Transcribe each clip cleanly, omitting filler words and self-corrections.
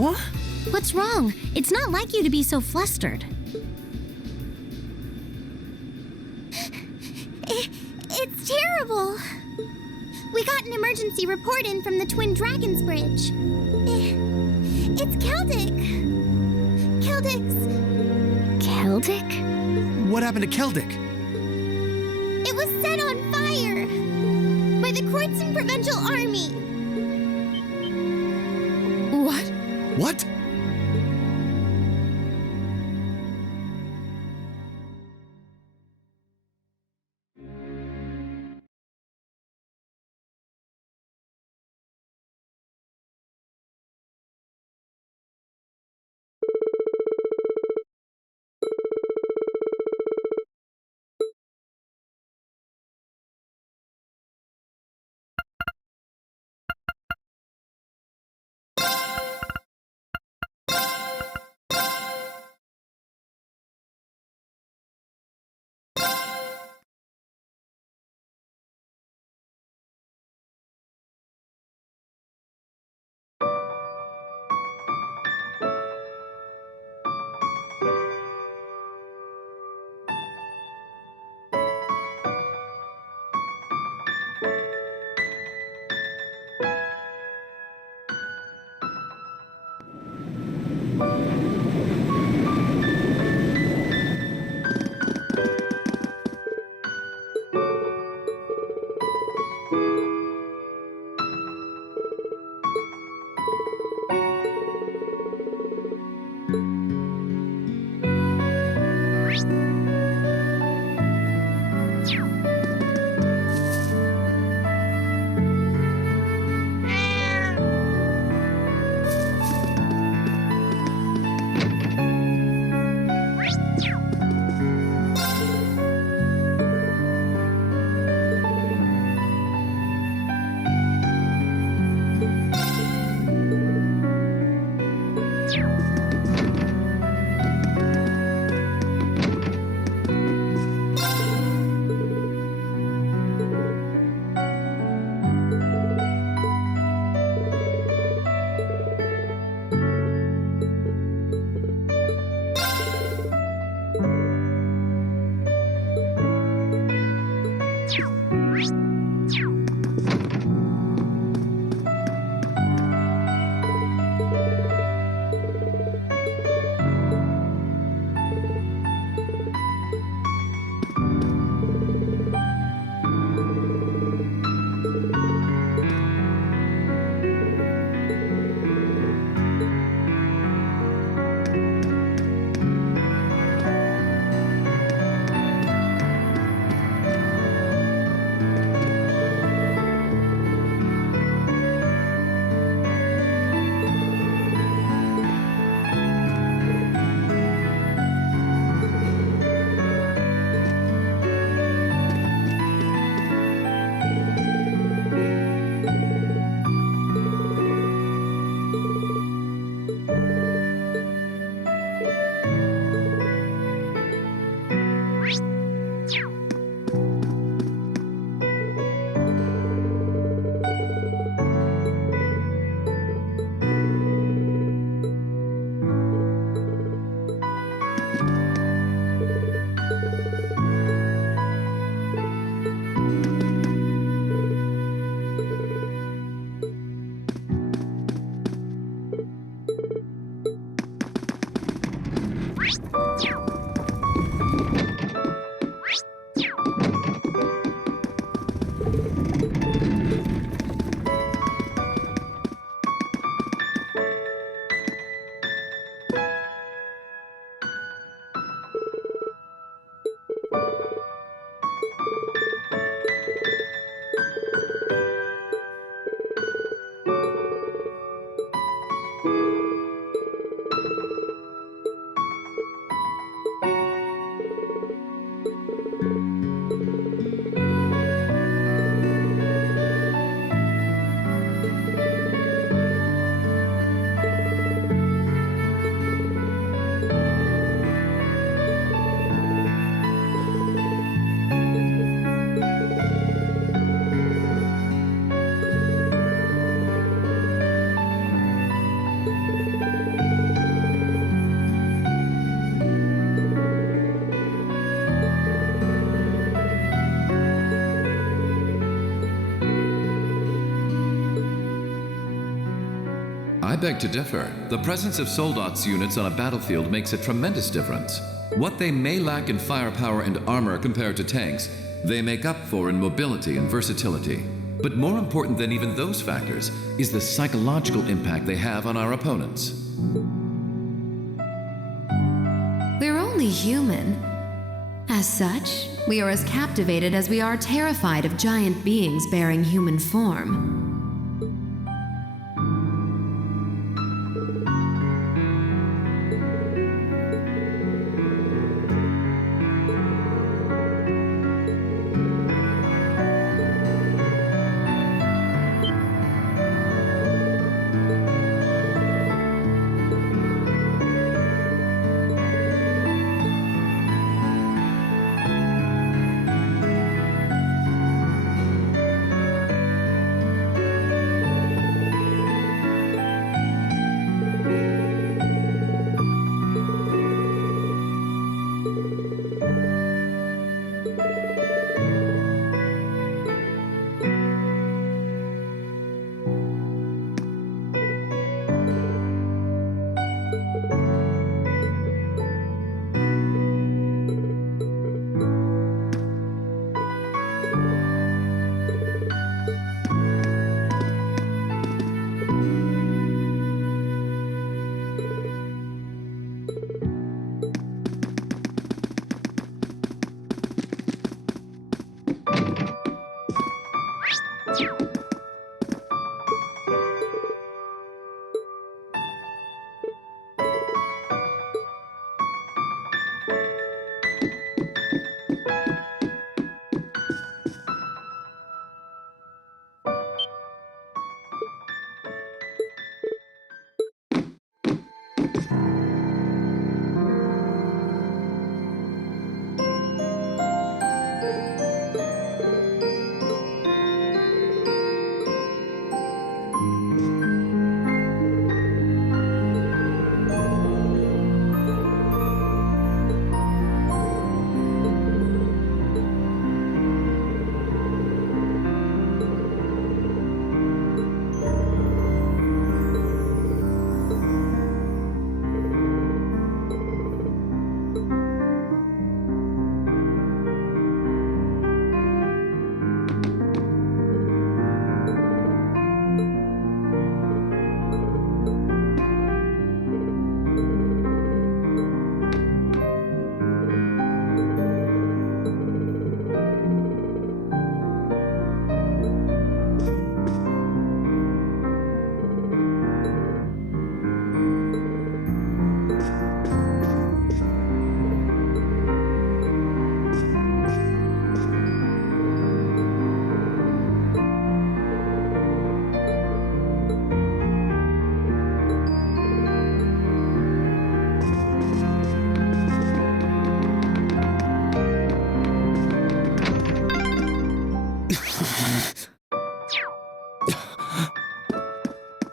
Hello? What's wrong? It's not like you to be so flustered. It's terrible. We got an emergency report in from the Twin Dragons Bridge. It's Celtic. Celtic? What happened to Celtic? It was set on fire by the courts and provincial army. What? What? I beg to differ. The presence of Soldot's units on a battlefield makes a tremendous difference. What they may lack in firepower and armor compared to tanks, they make up for in mobility and versatility. But more important than even those factors is the psychological impact they have on our opponents. We're only human. As such, we are as captivated as we are terrified of giant beings bearing human form.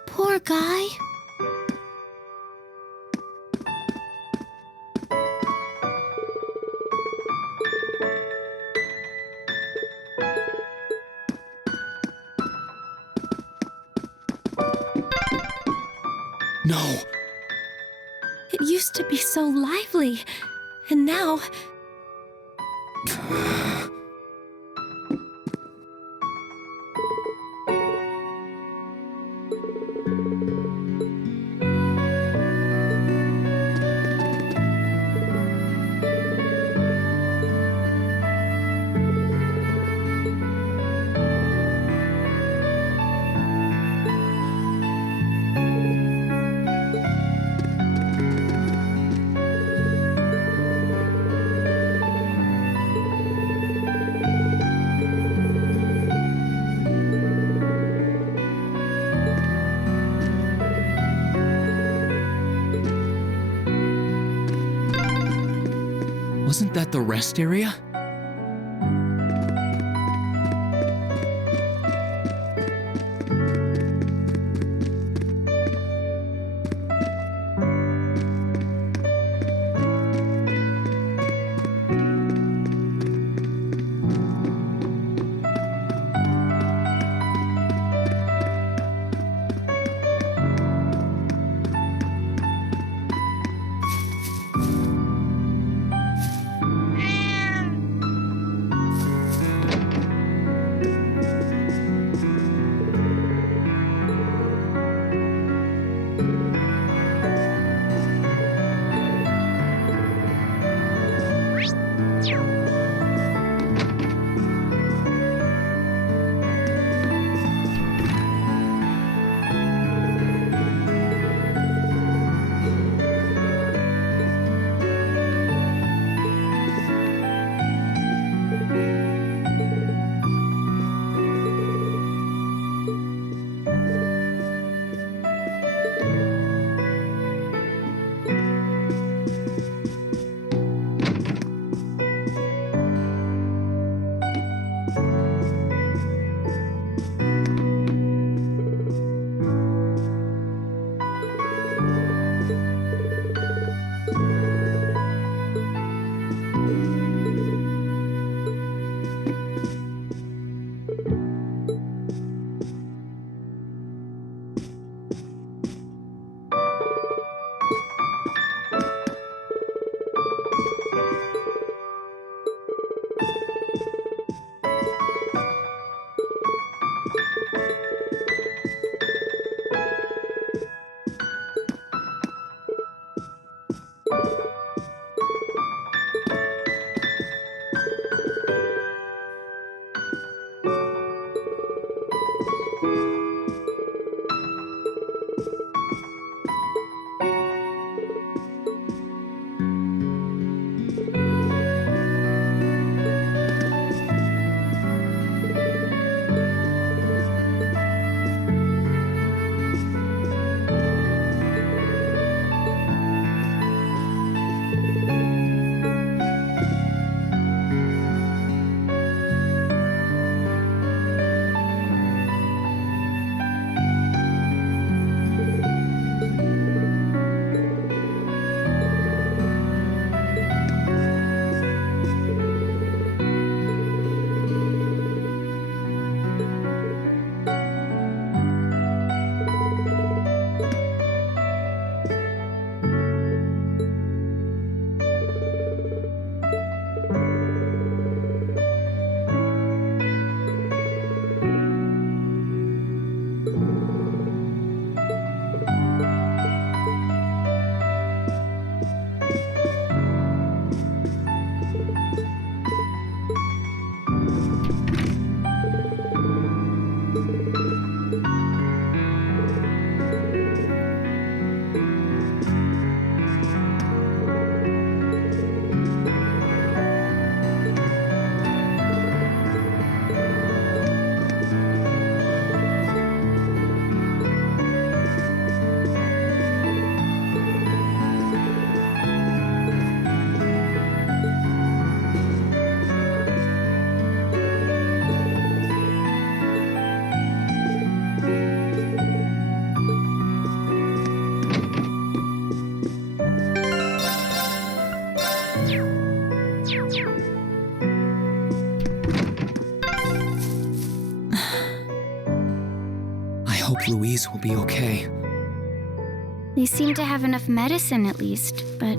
Poor guy. No! It used to be so lively, and now... Wasn't that the rest area? hope Louise will be okay. They seem to have enough medicine at least, but...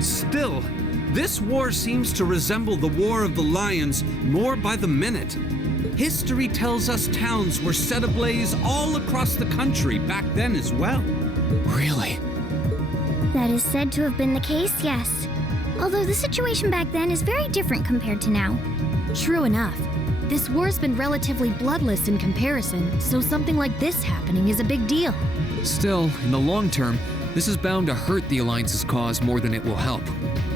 Still, this war seems to resemble the War of the Lions more by the minute. History tells us towns were set ablaze all across the country back then as well. Really? That is said to have been the case, yes. Although the situation back then is very different compared to now. True enough. This war's been relatively bloodless in comparison, so something like this happening is a big deal. Still, in the long term, this is bound to hurt the Alliance's cause more than it will help.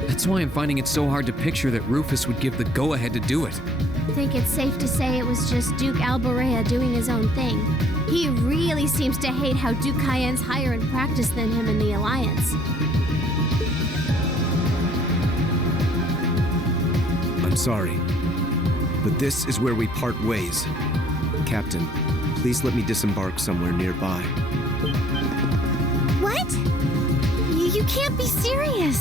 That's why I'm finding it so hard to picture that Rufus would give the go-ahead to do it. I think it's safe to say it was just Duke Albarea doing his own thing. He really seems to hate how Duke Cayenne's higher in practice than him in the Alliance. I'm sorry, but this is where we part ways. Captain, please let me disembark somewhere nearby. What? You can't be serious.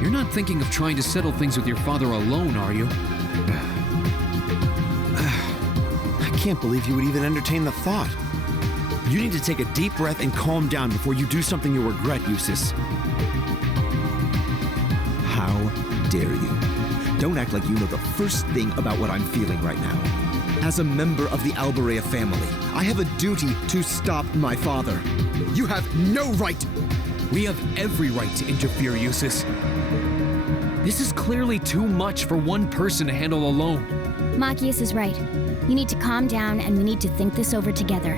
You're not thinking of trying to settle things with your father alone, are you? I can't believe you would even entertain the thought. You need to take a deep breath and calm down before you do something you'll regret, Eustace. How dare you? Don't act like you know the first thing about what I'm feeling right now. As a member of the Albarea family, I have a duty to stop my father. You have no right. We have every right to interfere, Eustace. This is clearly too much for one person to handle alone. Machias is right. You need to calm down and we need to think this over together.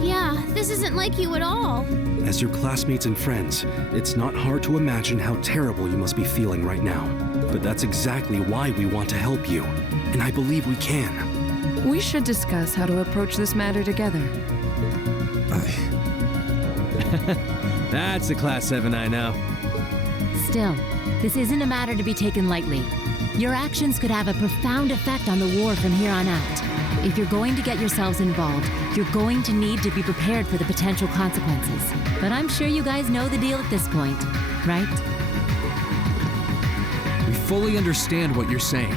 Yeah, this isn't like you at all. As your classmates and friends, it's not hard to imagine how terrible you must be feeling right now. But that's exactly why we want to help you. And I believe we can. We should discuss how to approach this matter together. That's the Class 7 I know. Still, this isn't a matter to be taken lightly. Your actions could have a profound effect on the war from here on out. If you're going to get yourselves involved, you're going to need to be prepared for the potential consequences. But I'm sure you guys know the deal at this point, right? We fully understand what you're saying.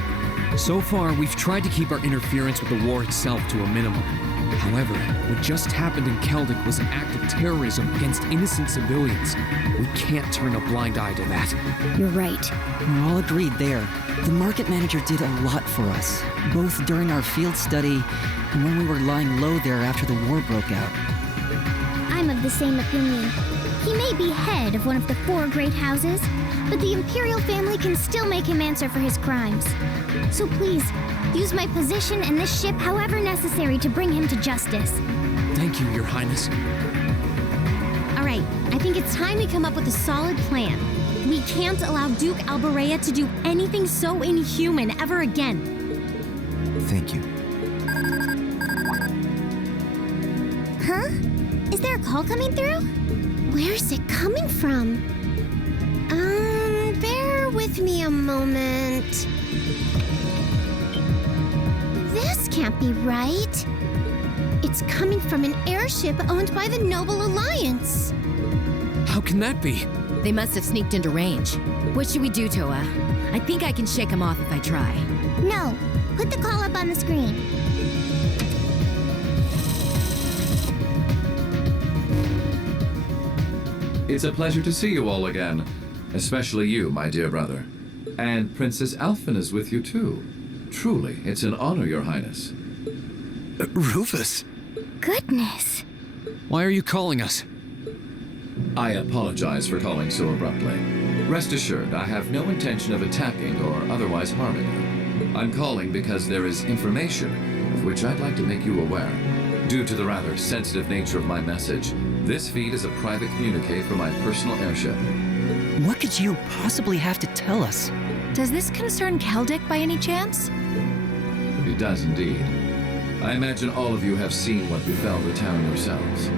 So far, we've tried to keep our interference with the war itself to a minimum. However, what just happened in Celdic was an act of terrorism against innocent civilians. We can't turn a blind eye to that. You're right. We're all agreed there. The market manager did a lot for us, both during our field study and when we were lying low there after the war broke out. I'm of the same opinion. He may be head of one of the 4 great houses, but the Imperial family can still make him answer for his crimes. So please, use my position and this ship however necessary to bring him to justice. Thank you, Your Highness. All right, I think it's time we come up with a solid plan. We can't allow Duke Albarea to do anything so inhuman ever again. Thank you. Huh? Is there a call coming through? Where's it coming from? Bear with me a moment. This can't be right. It's coming from an airship owned by the Noble Alliance. How can that be? They must have sneaked into range. What should we do, Toa? I think I can shake them off if I try. No. Put the call up on the screen. It's a pleasure to see you all again. Especially you, my dear brother. And Princess Alphen is with you too. Truly, it's an honor, Your Highness. Rufus? Goodness. Why are you calling us? I apologize for calling so abruptly. Rest assured, I have no intention of attacking or otherwise harming you. I'm calling because there is information of which I'd like to make you aware. Due to the rather sensitive nature of my message, this feed is a private communique for my personal airship. What could you possibly have to tell us? Does this concern Celdic by any chance? It does indeed. I imagine all of you have seen what befell the town yourselves.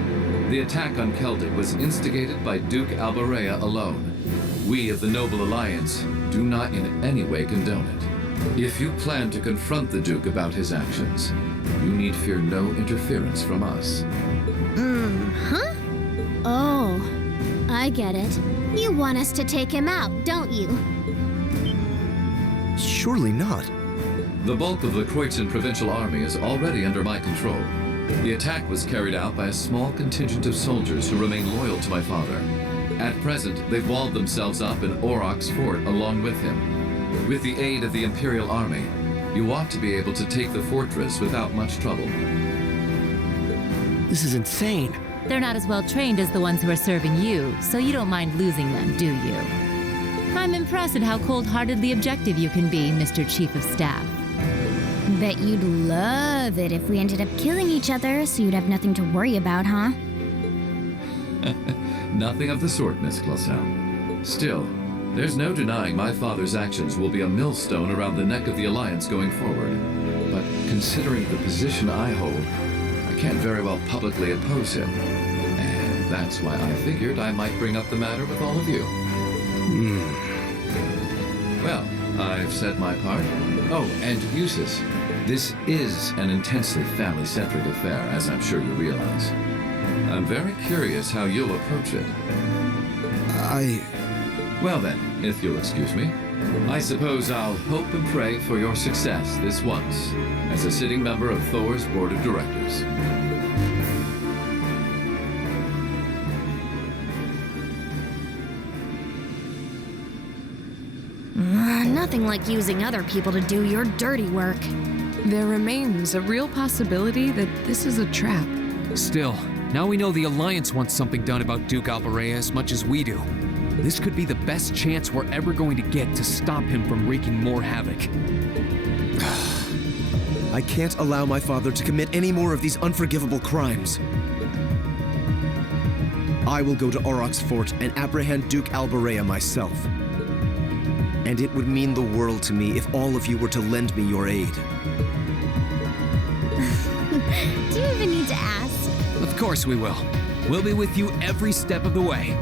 The attack on Celtic was instigated by Duke Albarea alone. We of the Noble Alliance do not in any way condone it. If you plan to confront the Duke about his actions, you need fear no interference from us. Huh? Oh, I get it. You want us to take him out, don't you? Surely not. The bulk of the Kreutzen provincial army is already under my control. The attack was carried out by a small contingent of soldiers who remain loyal to my father. At present, they've walled themselves up in Auroch's fort along with him. With the aid of the Imperial Army, you ought to be able to take the fortress without much trouble. This is insane. They're not as well trained as the ones who are serving you, so you don't mind losing them, do you? I'm impressed at how cold-heartedly objective you can be, Mr. Chief of Staff. Bet you'd love it if we ended up killing each other, so you'd have nothing to worry about, huh? Nothing of the sort, Miss Clausel. Still, there's no denying my father's actions will be a millstone around the neck of the Alliance going forward. But considering the position I hold, I can't very well publicly oppose him. And that's why I figured I might bring up the matter with all of you. Well, I've said my part. Oh, and Eustace, this is an intensely family-centric affair, as I'm sure you realize. I'm very curious how you'll approach it. Well then, if you'll excuse me, I suppose I'll hope and pray for your success this once, as a sitting member of Thor's Board of Directors. Nothing like using other people to do your dirty work. There remains a real possibility that this is a trap. Still, now we know the Alliance wants something done about Duke Albarea as much as we do. This could be the best chance we're ever going to get to stop him from wreaking more havoc. I can't allow my father to commit any more of these unforgivable crimes. I will go to Auroch's fort and apprehend Duke Albarea myself. And it would mean the world to me if all of you were to lend me your aid. Do you even need to ask? Of course we will. We'll be with you every step of the way.